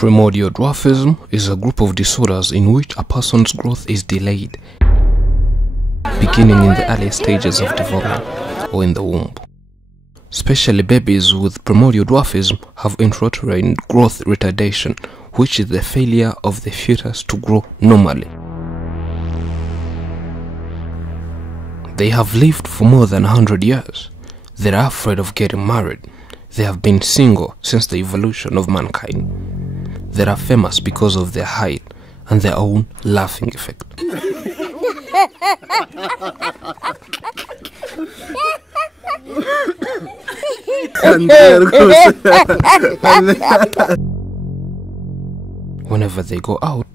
Primordial dwarfism is a group of disorders in which a person's growth is delayed, beginning in the earlier stages of development or in the womb. Especially babies with primordial dwarfism have intrauterine growth retardation, which is the failure of the fetus to grow normally. They have lived for more than 100 years. They are afraid of getting married. They have been single since the evolution of mankind. They are famous because of their height and their own laughing effect. Whenever they go out,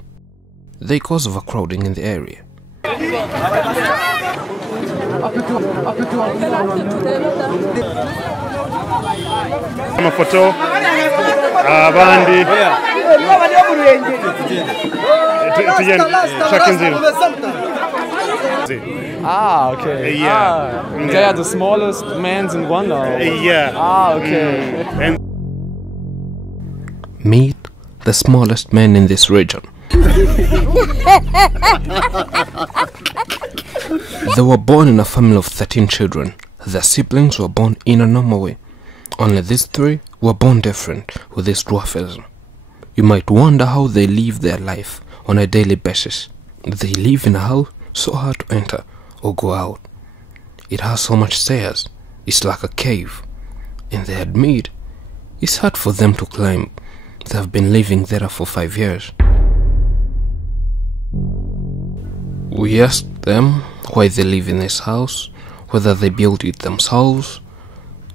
they cause overcrowding in the area. Amafoto abandi okay. They are the smallest men in Waggaa. Okay. Meet the smallest man in this region. They were born in a family of 13 children. Their siblings were born in a normal way. Only these 3 were born different with this dwarfism. You might wonder how they live their life on a daily basis. They live in a house so hard to enter or go out. It has so much stairs, it's like a cave. And they admit it's hard for them to climb. They have been living there for 5 years. We asked them why they live in this house, whether they built it themselves,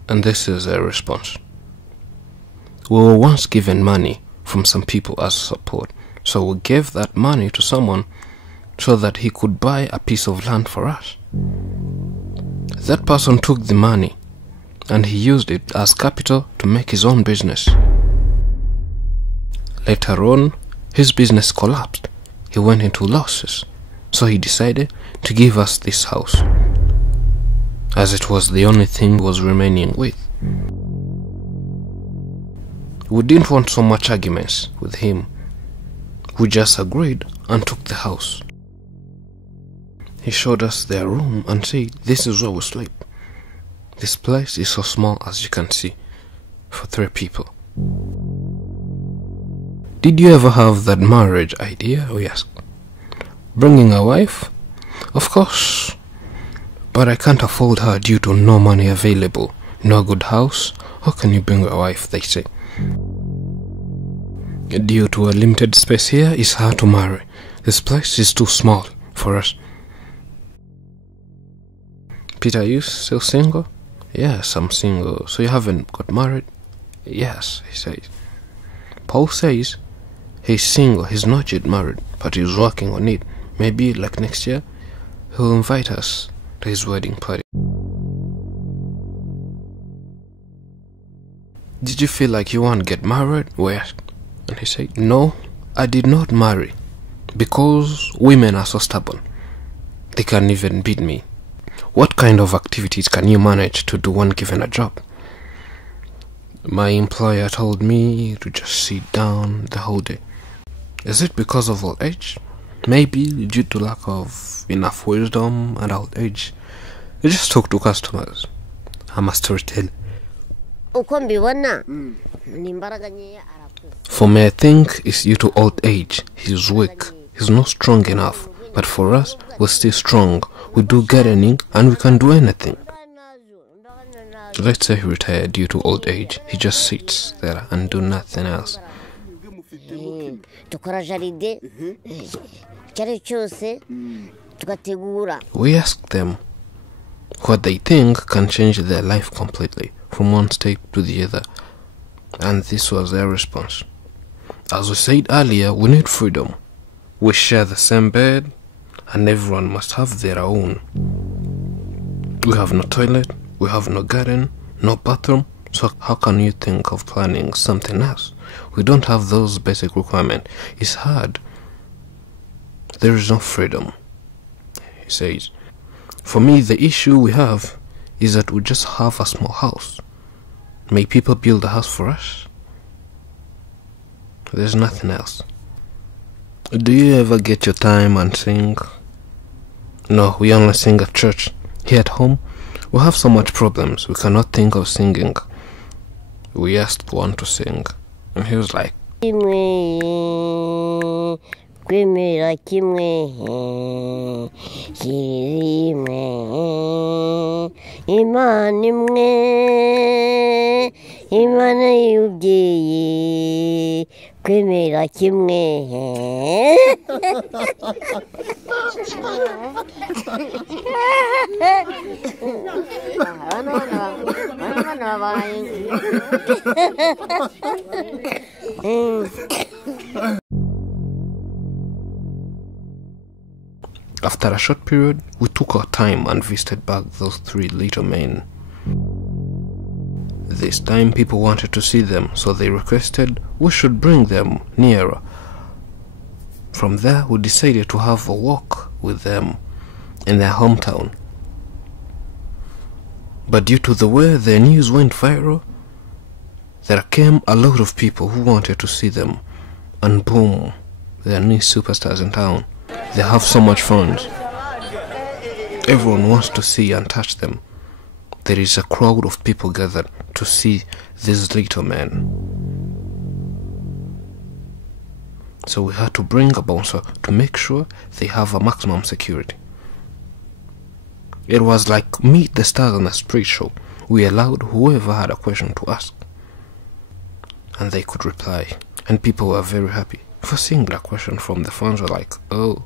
and this is their response. We were once given money from some people as support, so we gave that money to someone so that he could buy a piece of land for us. That person took the money and he used it as capital to make his own business. Later on, his business collapsed. He went into losses, so he decided to give us this house, as it was the only thing he was remaining with. We didn't want so much arguments with him. We just agreed and took the house. He showed us their room and said, "This is where we sleep. This place is so small, as you can see, for 3 people." Did you ever have that marriage idea? We asked. Bringing a wife? Of course. But I can't afford her due to no money available, no good house. How can you bring a wife, they say. Due to a limited space here, it's hard to marry. This place is too small for us. Peter, are you still single? Yes, I'm single. So you haven't got married? Yes, he says. Paul says he's single, he's not yet married, but he's working on it. Maybe like next year, he'll invite us to his wedding party. Did you feel like you want to get married? We asked. And he said, no, I did not marry because women are so stubborn. They can't even beat me. What kind of activities can you manage to do when given a job? My employer told me to just sit down the whole day. Is it because of old age? Maybe due to lack of enough wisdom and old age. I just talk to customers. I'm a storyteller. For me, I think it's due to old age. He's weak. He's not strong enough. But for us, we're still strong. We do gardening and we can do anything. Let's say he retired due to old age. He just sits there and do nothing else. We asked them what they think can change their life completely from one state to the other, and this was their response. As we said earlier, we need freedom. We share the same bed and everyone must have their own. We have no toilet, we have no garden, no bathroom, so how can you think of planning something else? We don't have those basic requirements. It's hard. There is no freedom, he says. For me, the issue we have is that we just have a small house. May people build a house for us? There's nothing else. Do you ever get your time and sing? No, we only sing at church. Here at home, we have so much problems, we cannot think of singing. We asked one to sing, and he was like, kwemera kimwe kirimwe imana imwe imana y'ubyeyi kwemera kimwe. After a short period, we took our time and visited back those 3 little men. This time people wanted to see them, so they requested we should bring them nearer. From there, we decided to have a walk with them in their hometown. But due to the way their news went viral, there came a lot of people who wanted to see them, and boom, they are new superstars in town. They have so much fun. Everyone wants to see and touch them. There is a crowd of people gathered to see these little men. So we had to bring a bouncer to make sure they have a maximum security. It was like Meet the Stars on a street show. We allowed whoever had a question to ask, and they could reply, and people were very happy. For seeing that question from the fans were like, oh,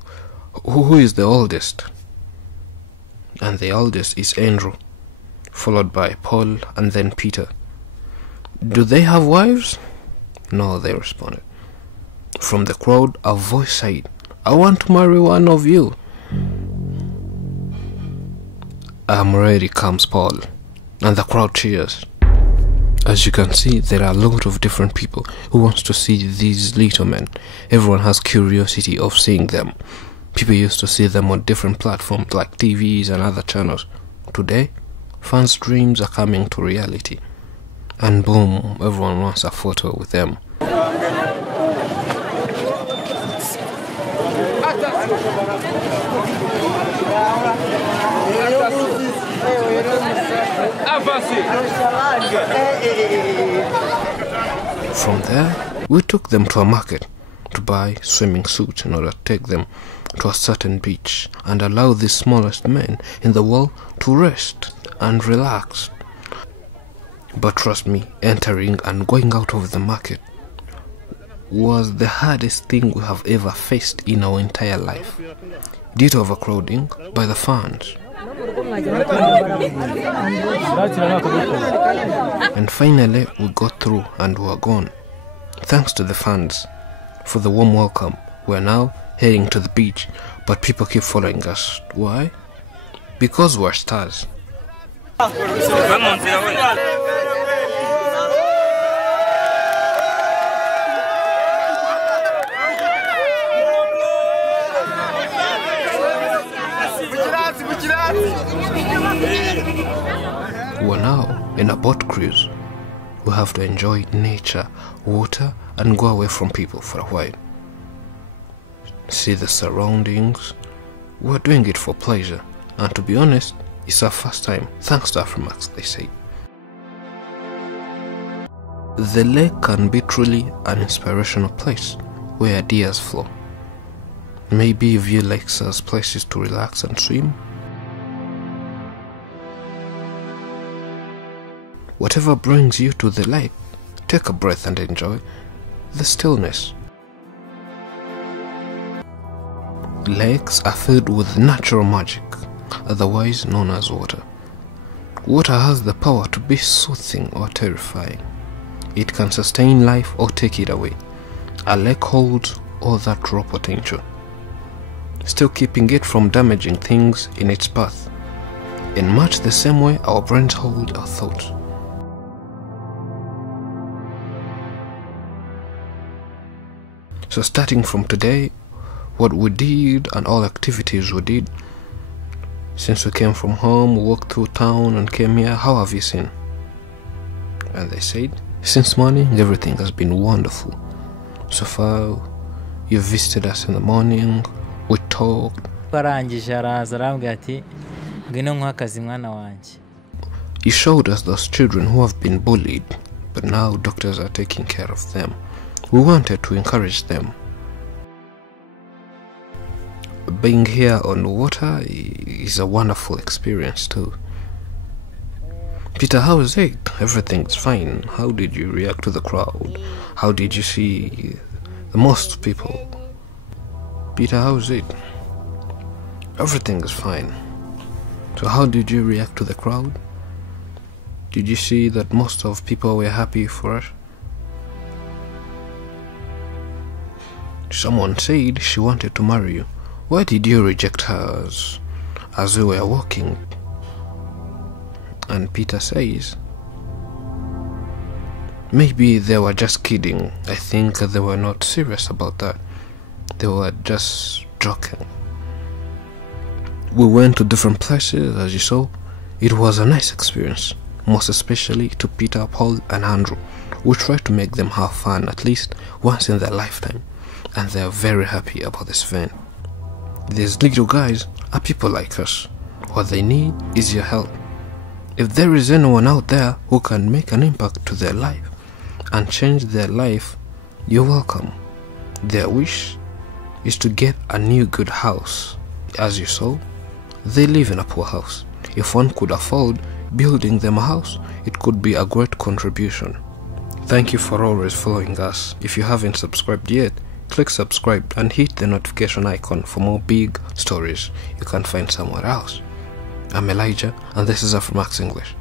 who is the oldest? And the oldest is Andrew, followed by Paul and then Peter. Do they have wives? No, they responded. From the crowd, a voice said, I want to marry one of you. I'm ready, comes Paul, and the crowd cheers. As you can see, there are a lot of different people who wants to see these little men. Everyone has curiosity of seeing them. People used to see them on different platforms like TVs and other channels. Today, fans' dreams are coming to reality. And boom, everyone wants a photo with them. From there, we took them to a market to buy swimming suits in order to take them to a certain beach and allow the smallest men in the world to rest and relax. But trust me, entering and going out of the market was the hardest thing we have ever faced in our entire life, due to overcrowding by the fans. And finally we got through and were gone. Thanks to the fans for the warm welcome. We're now heading to the beach, but people keep following us. Why? Because we're stars. We're now in a boat cruise. We have to enjoy nature, water, and go away from people for a while. See the surroundings. We're doing it for pleasure, and to be honest, it's our first time, thanks to Afrimax, they say. The lake can be truly an inspirational place where ideas flow. Maybe you view lakes as places to relax and swim. Whatever brings you to the lake, take a breath and enjoy the stillness. Lakes are filled with natural magic, otherwise known as water. Water has the power to be soothing or terrifying. It can sustain life or take it away. A lake holds all that raw potential, still keeping it from damaging things in its path. In much the same way our brains hold our thoughts. So starting from today, what we did and all activities we did, since we came from home, we walked through town and came here, how have you seen? And they said, since morning everything has been wonderful. So far, you visited us in the morning, we talked. You showed us those children who have been bullied, but now doctors are taking care of them. We wanted to encourage them. Being here on Warra is a wonderful experience too. Peter, how is it? Everything's fine. How did you react to the crowd? How did you see the most people? Peter, how is it? Everything is fine. So how did you react to the crowd? Did you see that most of people were happy for us? Someone said she wanted to marry you. Why did you reject her as we were walking? And Peter says, maybe they were just kidding. I think they were not serious about that. They were just joking. We went to different places, as you saw. It was a nice experience, most especially to Peter, Paul and Andrew. We tried to make them have fun at least once in their lifetime, and they are very happy about this event. These little guys are people like us. What they need is your help. If there is anyone out there who can make an impact to their life and change their life, you're welcome. Their wish is to get a new good house. As you saw, they live in a poor house. If one could afford building them a house, it could be a great contribution. Thank you for always following us. If you haven't subscribed yet, click subscribe and hit the notification icon for more big stories you can't find somewhere else. I'm Elijah, and this is Afro Max English.